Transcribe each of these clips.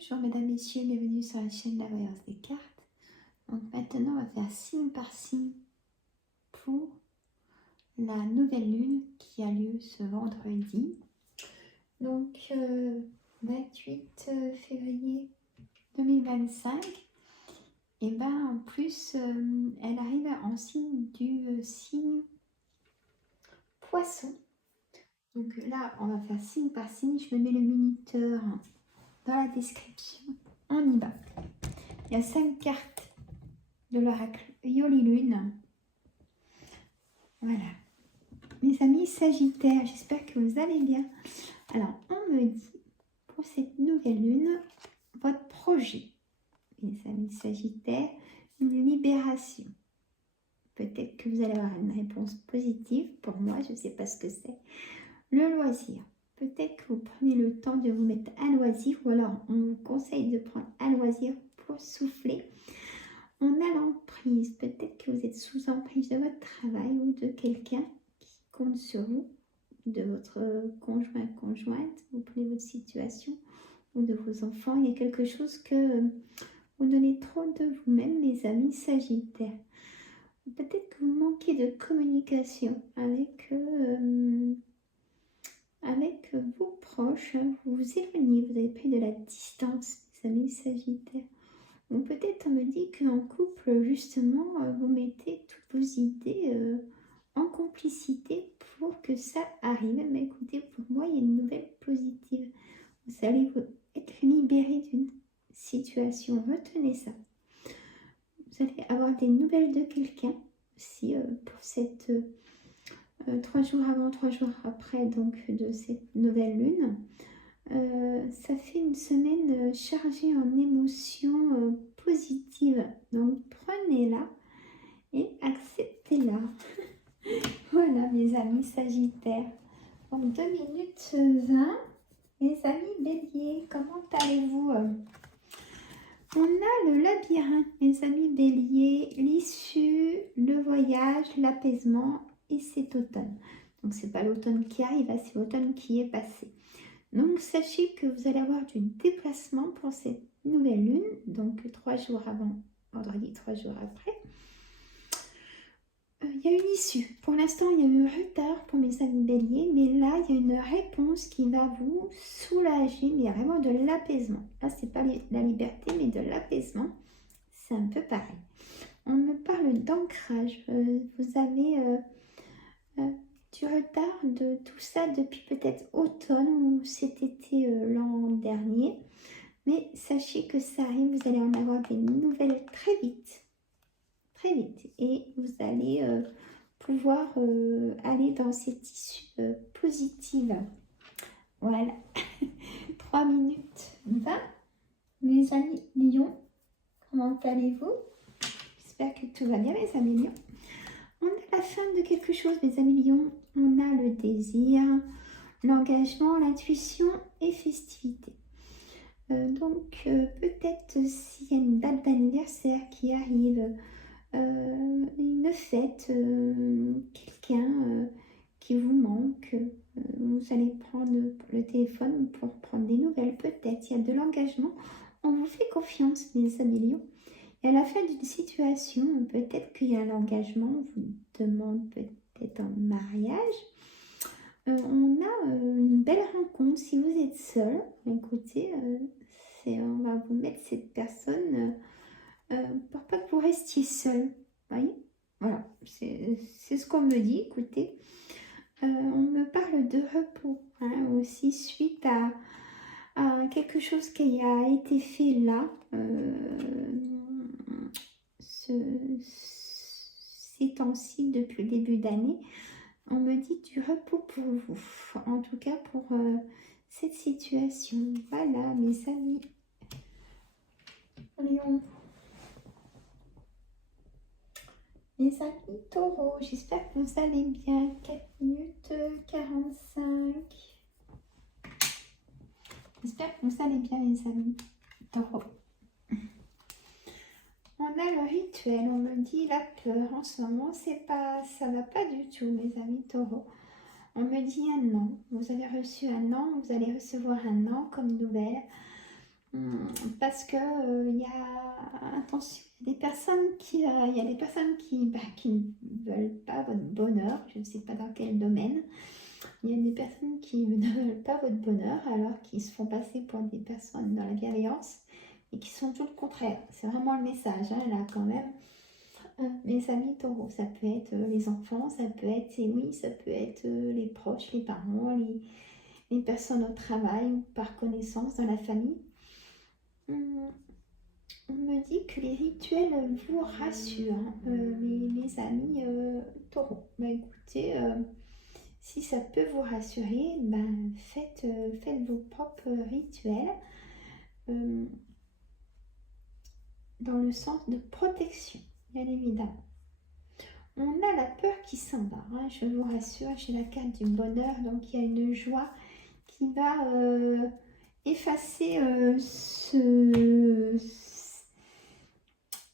Bonjour mesdames, messieurs, bienvenue sur la chaîne La Voyance des cartes. Donc maintenant on va faire signe par signe pour la nouvelle lune qui a lieu ce vendredi. Donc 28 février 2025. Et ben en plus elle arrive en signe du signe poisson. Donc là on va faire signe par signe, je me mets le minuteur dans la description, on y va. Il y a 5 cartes de l'oracle Yoli Lune. Voilà. Mes amis Sagittaires, j'espère que vous allez bien. Alors, on me dit, pour cette nouvelle lune, votre projet, mes amis Sagittaires, une libération. Peut-être que vous allez avoir une réponse positive. Pour moi, je ne sais pas ce que c'est. Le loisir. Peut-être que vous prenez le temps de vous mettre à loisir, ou alors on vous conseille de prendre un loisir pour souffler. On a l'emprise, peut-être que vous êtes sous emprise de votre travail ou de quelqu'un qui compte sur vous, de votre conjoint, conjointe, vous prenez votre situation, ou de vos enfants. Il y a quelque chose que vous donnez trop de vous-même, mes amis Sagittaires. Peut-être que vous manquez de communication avec vos proches, vous vous éloignez, vous avez pris de la distance, mes amis Sagittaires. Ou peut-être on me dit qu'en couple, justement, vous mettez toutes vos idées en complicité pour que ça arrive. Mais écoutez, pour moi, il y a une nouvelle positive. Vous allez être libéré d'une situation. Retenez ça. Vous allez avoir des nouvelles de quelqu'un aussi pour cette 3 jours avant, 3 jours après donc de cette nouvelle lune. Ça fait une semaine chargée en émotions positives. Donc prenez-la et acceptez-la. Voilà mes amis Sagittaires. Donc 2 minutes 20. Mes amis Bélier, comment allez-vous? On a le labyrinthe, mes amis Bélier, l'issue, le voyage, l'apaisement et cet automne. Donc c'est pas l'automne qui arrive, c'est l'automne qui est passé. Donc sachez que vous allez avoir du déplacement pour cette nouvelle lune, donc 3 jours avant, vendredi, 3 jours après. Il y a une issue. Pour l'instant, il y a eu un retard pour mes amis Bélier, mais là, il y a une réponse qui va vous soulager, mais vraiment de l'apaisement. Là, c'est pas la liberté, mais de l'apaisement. C'est un peu pareil. On me parle d'ancrage. Vous avez du retard de tout ça depuis peut-être automne ou cet été l'an dernier. Mais sachez que ça arrive, vous allez en avoir des nouvelles très vite. Très vite. Et vous allez pouvoir aller dans cette issue positive. Voilà. 3 minutes 20. Mes amis Lions, comment allez-vous? J'espère que tout va bien, mes amis Lions. On a la fin de quelque chose, mes amis Lions. On a le désir, l'engagement, l'intuition et festivité. Donc, peut-être s'il y a une date d'anniversaire qui arrive, une fête, quelqu'un qui vous manque, vous allez prendre le téléphone pour prendre des nouvelles. Peut-être il y a de l'engagement. On vous fait confiance, mes amis Lions. Et à la fin d'une situation, peut-être qu'il y a un engagement, on vous demande peut-être un mariage. On a une belle rencontre. Si vous êtes seul, écoutez, on va vous mettre cette personne pour pas que vous restiez seul. Voyez, voilà, c'est ce qu'on me dit. Écoutez, on me parle de repos aussi suite à quelque chose qui a été fait là. Ces temps-ci, depuis le début d'année, on me dit du repos pour vous, en tout cas pour cette situation. Voilà mes amis Lion. Mes amis Taureau, j'espère que vous allez bien. 4 minutes 45. J'espère que vous allez bien mes amis Taureau. On a le rituel, on me dit la peur en ce moment, ça va pas du tout mes amis Taureau. On me dit un an, vous avez reçu un an, vous allez recevoir un an comme nouvelle. Parce que il y a, attention, des personnes qui, il y a des personnes qui ne veulent pas votre bonheur, je ne sais pas dans quel domaine. Il y a des personnes qui ne veulent pas votre bonheur alors qu'ils se font passer pour des personnes dans la bienveillance et qui sont tout le contraire. C'est vraiment le message, hein, là quand même. Mes amis taureaux, ça peut être les enfants, ça peut être, et oui, ça peut être les proches, les parents, les personnes au travail ou par connaissance dans la famille. On me dit que les rituels vous rassurent, mes amis taureaux. Bah écoutez, si ça peut vous rassurer, ben, faites vos propres rituels dans le sens de protection, bien évidemment. On a la peur qui s'en va, hein, je vous rassure, j'ai la carte du bonheur, donc il y a une joie qui va effacer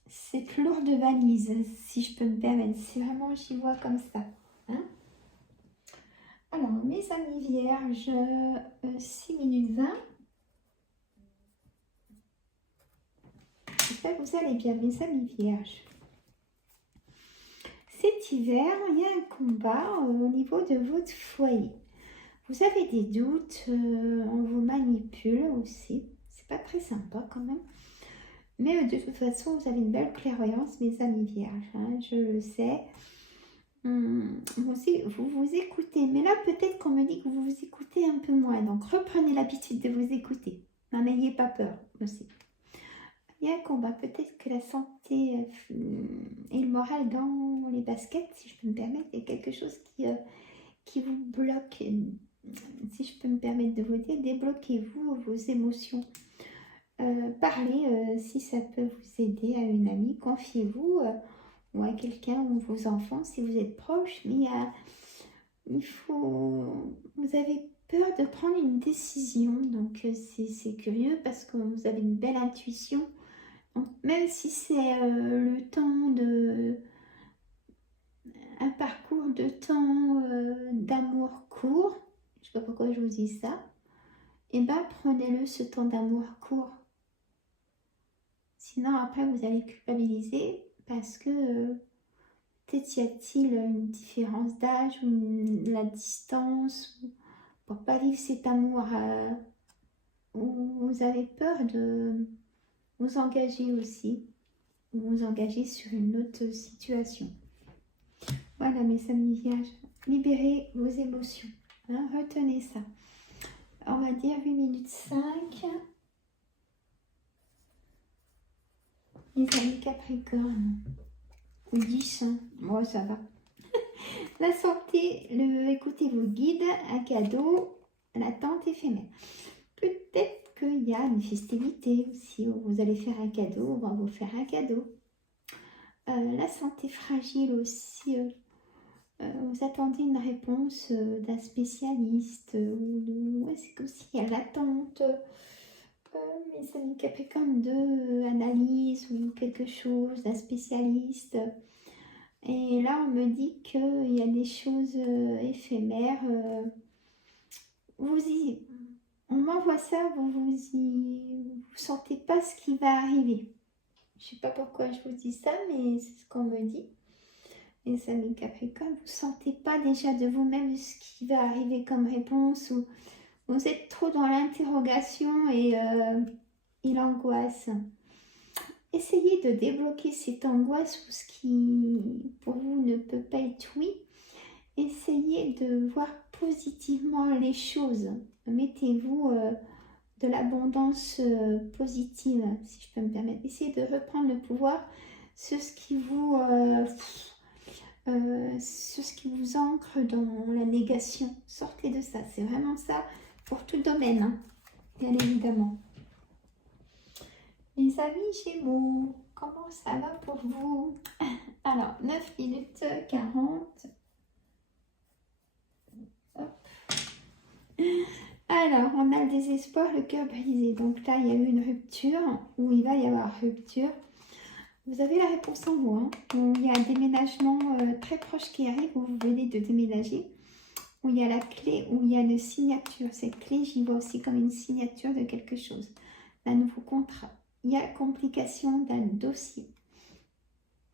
cette lourde valise, si je peux me permettre. C'est vraiment, j'y vois comme ça. Hein. Alors, mes amis vierges, 6 minutes 20. J'espère que vous allez bien, mes amis vierges. Cet hiver, il y a un combat au niveau de votre foyer. Vous avez des doutes, on vous manipule aussi. C'est pas très sympa quand même. Mais de toute façon, vous avez une belle clairvoyance, mes amis vierges. Hein, je le sais. Vous vous écoutez. Mais là, peut-être qu'on me dit que vous vous écoutez un peu moins. Donc, reprenez l'habitude de vous écouter. N'en ayez pas peur aussi. Il y a un combat. Peut-être que la santé et le moral dans les baskets, si je peux me permettre, il y a quelque chose qui vous bloque. Si je peux me permettre de vous dire, débloquez-vous vos émotions. Parlez si ça peut vous aider à une amie, confiez-vous ou à quelqu'un ou vos enfants si vous êtes proche, mais vous avez peur de prendre une décision, donc c'est curieux parce que vous avez une belle intuition, donc même si c'est le temps de un parcours de temps d'amour court, je ne sais pas pourquoi je vous dis ça, et bien prenez-le ce temps d'amour court. Sinon, après, vous allez culpabiliser parce que peut-être y a-t-il une différence d'âge ou la distance pour ne pas vivre cet amour où vous avez peur de vous engager aussi ou vous engager sur une autre situation. Voilà, mes amis vierges, libérez vos émotions. Hein, retenez ça. On va dire 8 minutes 5. Les amis Capricorne, ou 10, hein. Moi ça va. La santé, écoutez vos guides, un cadeau, l'attente éphémère. Peut-être qu'il y a une festivité aussi, où vous allez faire un cadeau, on va vous faire un cadeau. La santé fragile aussi, vous attendez une réponse d'un spécialiste, c'est comme s'il y a l'attente. Mes amis Capricorne, de analyse ou quelque chose, d'un spécialiste. Et là, on me dit qu'il y a des choses éphémères. On m'envoie ça, vous sentez pas ce qui va arriver. Je sais pas pourquoi je vous dis ça, mais c'est ce qu'on me dit. Les amis Capricorne, vous sentez pas déjà de vous-même ce qui va arriver comme réponse, ou vous êtes trop dans l'interrogation et l'angoisse. Essayez de débloquer cette angoisse ou ce qui pour vous ne peut pas être oui. Essayez de voir positivement les choses. Mettez-vous de l'abondance positive, si je peux me permettre. Essayez de reprendre le pouvoir sur ce qui vous ancre dans la négation. Sortez de ça. C'est vraiment ça pour tout domaine, hein, bien évidemment. Les amis Gémeaux, comment ça va pour vous? Alors, 9 minutes 40. Hop. Alors, on a le désespoir, le cœur brisé. Donc là, il y a eu une rupture, ou il va y avoir rupture. Vous avez la réponse en vous. Hein. Il y a un déménagement très proche qui arrive, où vous venez de déménager. Où il y a la clé, où il y a une signature. Cette clé, j'y vois aussi comme une signature de quelque chose. d'un nouveau contrat. Il y a complication d'un dossier.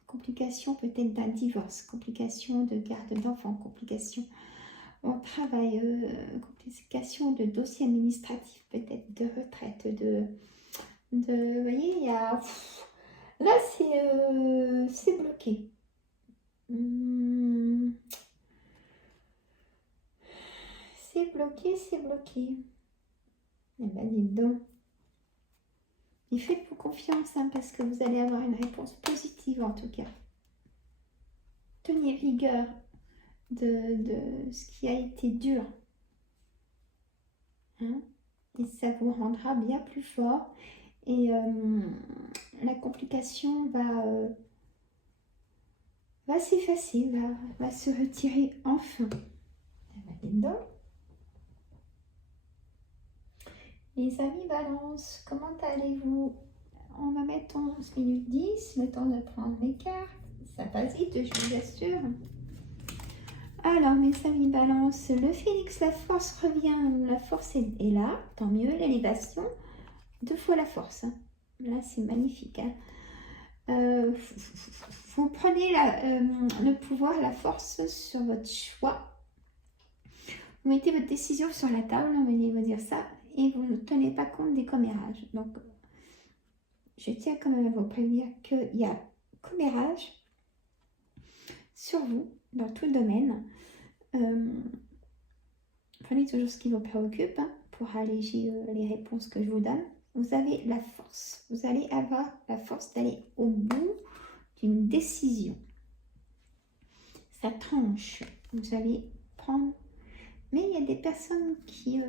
Complication peut-être d'un divorce. Complication de garde d'enfants. Complication au travail. Complication de dossier administratif. Peut-être de retraite. Vous voyez, il y a... Là, c'est bloqué. C'est bloqué, c'est bloqué. Eh ben, dites donc. Et faites-vous confiance, hein, parce que vous allez avoir une réponse positive en tout cas. Tenez rigueur de ce qui a été dur. Hein, et ça vous rendra bien plus fort. Et la complication va s'effacer, va se retirer enfin. Eh ben, dites donc. Les amis Balance, comment allez-vous? On va mettre 11 minutes 10, le temps de prendre mes cartes. Ça passe vite, je vous assure. Alors, mes amis Balance, le Phénix, la force revient. La force est là, tant mieux. L'élévation, 2 fois la force. Là, c'est magnifique. Hein. Vous prenez le pouvoir, la force sur votre choix. Vous mettez votre décision sur la table, on va dire ça, et vous ne tenez pas compte des commérages. Donc, je tiens quand même à vous prévenir qu'il y a commérage sur vous, dans tout le domaine. Prenez toujours ce qui vous préoccupe hein, pour alléger les réponses que je vous donne. Vous avez la force. Vous allez avoir la force d'aller au bout d'une décision. Ça tranche. Vous allez prendre... Mais il y a des personnes qui ne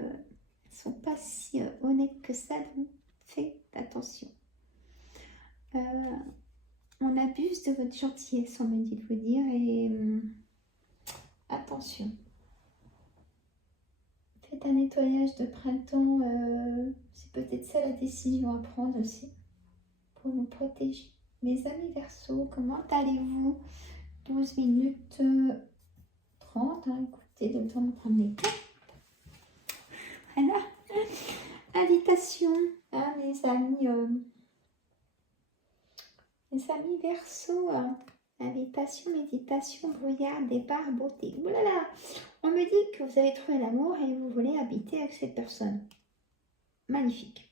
sont pas si honnêtes que ça, donc faites attention. On abuse de votre gentillesse, on me dit de vous dire, et attention. Faites un nettoyage de printemps, c'est peut-être ça la décision à prendre aussi, pour vous protéger. Mes amis Verseau, comment allez-vous? 12 minutes 30, hein, écoutez, le temps de prendre les cartes. Voilà, invitation, hein, mes amis Verseau, invitation, méditation, brouillard, départ, beauté. Ouh là là, on me dit que vous avez trouvé l'amour et vous voulez habiter avec cette personne. Magnifique.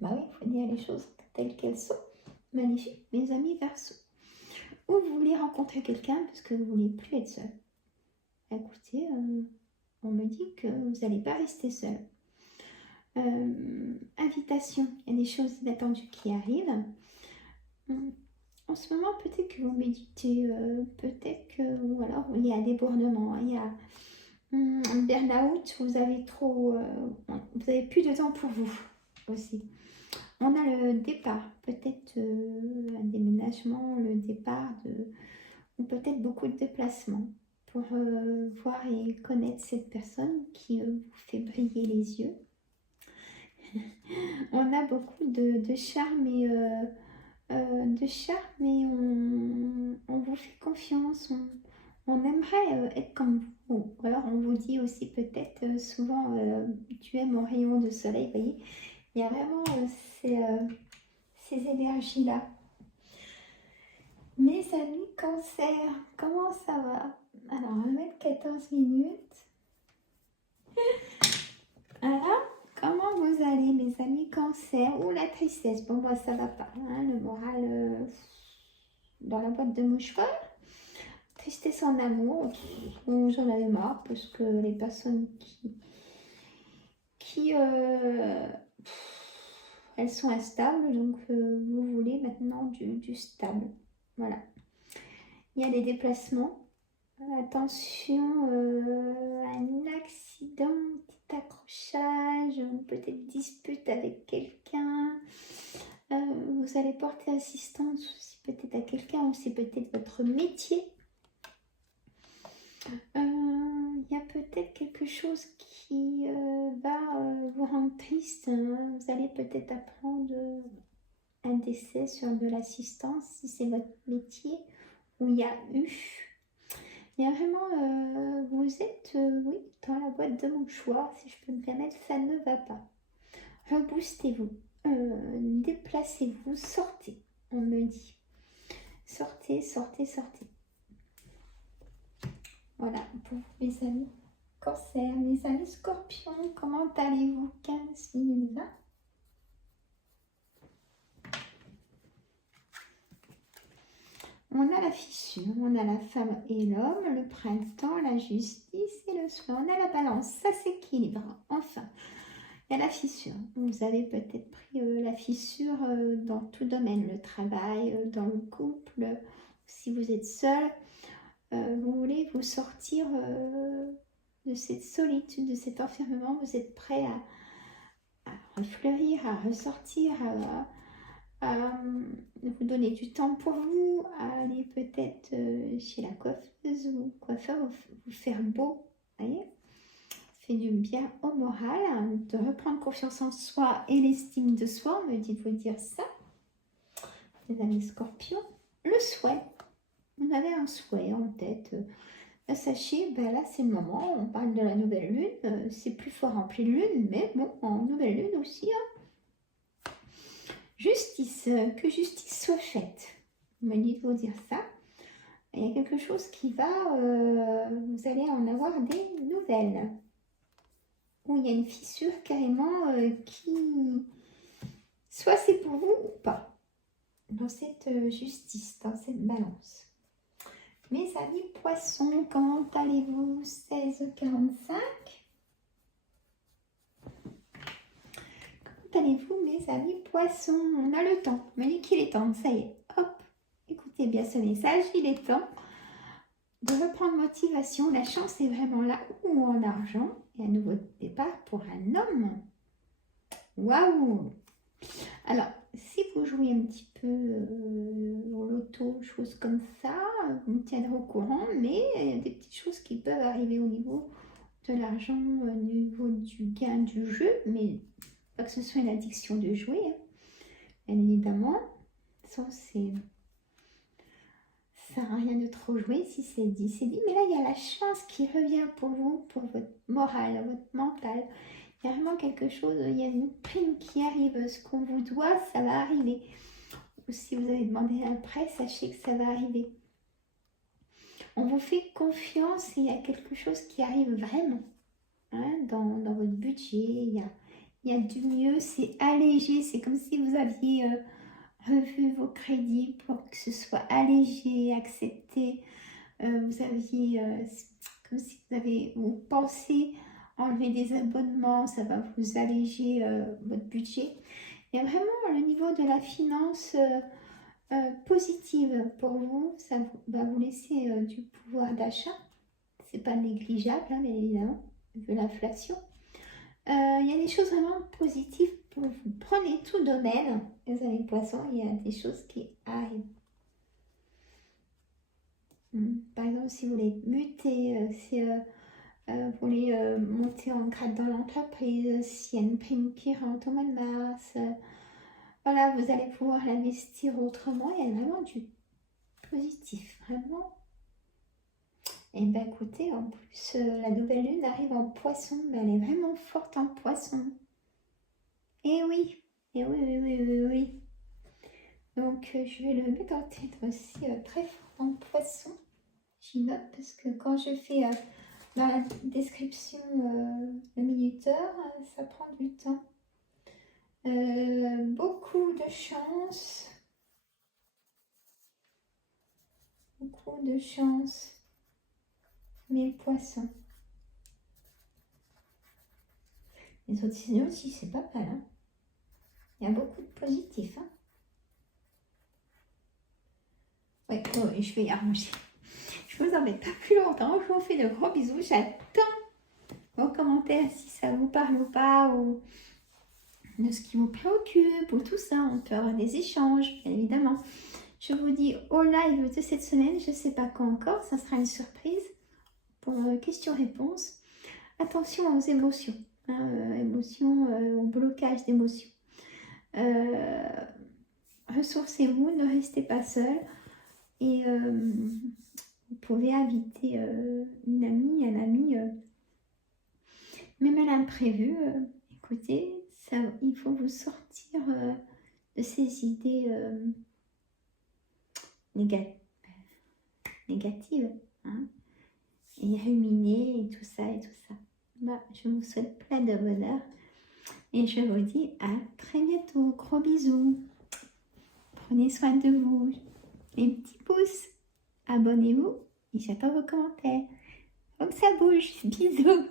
Bah oui, il faut dire les choses telles qu'elles sont. Magnifique, mes amis Verseau. Ou vous voulez rencontrer quelqu'un parce que vous ne voulez plus être seul. Écoutez, on me dit que vous n'allez pas rester seul. Invitation, il y a des choses inattendues qui arrivent. En ce moment, peut-être que vous méditez, peut-être que, ou alors il y a un débordement, il y a un burn-out, vous avez plus de temps pour vous aussi. On a le départ, peut-être un déménagement, le départ ou peut-être beaucoup de déplacements pour voir et connaître cette personne qui vous fait briller les yeux. On a beaucoup de charme et on vous fait confiance, on aimerait être comme vous. Ou alors on vous dit aussi peut-être souvent tu es mon rayon de soleil, vous voyez. Il y a vraiment ces énergies-là. Mes amis Cancer, comment ça va? Alors, on va mettre 14 minutes. Alors, comment vous allez, mes amis Cancer? Ou la tristesse? Bon, moi, ça va pas. Hein, le moral dans la boîte de mouchoirs. Tristesse en amour. J'en avais marre parce que les personnes qui elles sont instables, donc vous voulez maintenant du stable. Voilà. Il y a des déplacements. Attention, un accident, un petit accrochage, peut-être dispute avec quelqu'un. Vous allez porter assistance aussi peut-être à quelqu'un ou c'est peut-être votre métier. Il y a peut-être quelque chose qui va vous rendre triste. Hein. Vous allez peut-être apprendre un décès sur de l'assistance si c'est votre métier où il y a eu. Il y a vraiment, vous êtes, oui, dans la boîte de mon choix, si je peux me permettre, ça ne va pas. Reboostez-vous. déplacez-vous, sortez, on me dit. Sortez, sortez, sortez. Voilà, pour vous, mes amis Cancer, mes amis Scorpions, comment allez-vous? 15 minutes 20. On a la fissure, on a la femme et l'homme, le printemps, la justice et le soin. On a la balance, ça s'équilibre. Enfin, il y a la fissure. Vous avez peut-être pris la fissure dans tout domaine, le travail, dans le couple. Si vous êtes seul, vous voulez vous sortir de cette solitude, de cet enfermement. Vous êtes prêt à refleurir, à ressortir, à vous donner du temps pour vous, à aller peut-être chez la coiffeuse ou coiffeur, vous faire beau, voyez, ça fait du bien au moral, hein, de reprendre confiance en soi et l'estime de soi, me dites-vous dire ça, les amis Scorpions. Le souhait, vous avez un souhait en tête, sachez, ben là c'est le moment, on parle de la nouvelle lune, c'est plus fort en pleine lune, mais bon, en nouvelle lune aussi, hein. Justice, que justice soit faite. Me dites-vous dire ça. Il y a quelque chose qui va, vous allez en avoir des nouvelles. Ou il y a une fissure carrément qui, soit c'est pour vous ou pas, dans cette justice, dans cette balance. Mes amis poissons, comment allez-vous? 16h45. Allez-vous, mes amis poissons? On a le temps. Me dit qu'il est temps. Ça y est. Hop. Écoutez bien ce message. Il est temps de reprendre motivation. La chance est vraiment là. Ou en argent. Et un nouveau départ pour un homme. Waouh! Alors, si vous jouez un petit peu au loto, choses comme ça, vous me tiendrez au courant. Mais il y a des petites choses qui peuvent arriver au niveau de l'argent, au niveau du gain du jeu. Mais pas que ce soit une addiction de jouer, hein. Bien évidemment, ça c'est... Ça sert à rien de trop jouer, si c'est dit, c'est dit. Mais là, il y a la chance qui revient pour vous, pour votre morale, votre mental. Il y a vraiment quelque chose, il y a une prime qui arrive. Ce qu'on vous doit, ça va arriver. Ou si vous avez demandé un prêt, sachez que ça va arriver. On vous fait confiance et il y a quelque chose qui arrive vraiment, hein, dans votre budget. Il y a du mieux, c'est allégé. C'est comme si vous aviez revu vos crédits pour que ce soit allégé, accepté. Vous aviez, comme si vous pensez enlever des abonnements, ça va vous alléger votre budget. Il y a vraiment le niveau de la finance positive pour vous. Ça va vous laisser du pouvoir d'achat. C'est pas négligeable, hein, bien évidemment, vu l'inflation. Il y a des choses vraiment positives pour vous. Prenez tout domaine, les amis poissons, il y a des choses qui arrivent. Par exemple, si vous voulez muter, si vous voulez monter en grade dans l'entreprise, s'il y a une prime qui rentre au mois de mars, voilà, vous allez pouvoir l'investir autrement. Il y a vraiment du positif, vraiment. Et bien écoutez, en plus, la nouvelle lune arrive en poisson, mais elle est vraiment forte en poisson. Et oui, et oui, oui, oui, oui, oui. Donc, je vais le mettre en tête aussi, très fort en poisson. J'y note parce que quand je fais dans la description le minuteur, ça prend du temps. Beaucoup de chance. Beaucoup de chance. Mes poissons. Les autres signaux aussi, c'est pas mal, hein. Il y a beaucoup de positifs, hein. Ouais, oh, je vais y arranger. Je vous embête pas plus longtemps. Je vous fais de gros bisous. J'attends vos commentaires si ça vous parle ou pas, ou de ce qui vous préoccupe, ou tout ça. On peut avoir des échanges, bien évidemment. Je vous dis au live de cette semaine. Je ne sais pas quand encore. Ça sera une surprise pour questions-réponses. Attention aux émotions. Hein, au blocage d'émotions. Ressourcez-vous, ne restez pas seul. Et vous pouvez inviter une amie, un ami, même à l'imprévu. Écoutez, il faut vous sortir de ces idées négatives, hein, et ruminer et tout ça et tout ça. Bah, je vous souhaite plein de bonheur et je vous dis à très bientôt. Gros bisous. Prenez soin de vous. Les petits pouces. Abonnez-vous et j'attends vos commentaires. Faut que ça bouge. Bisous.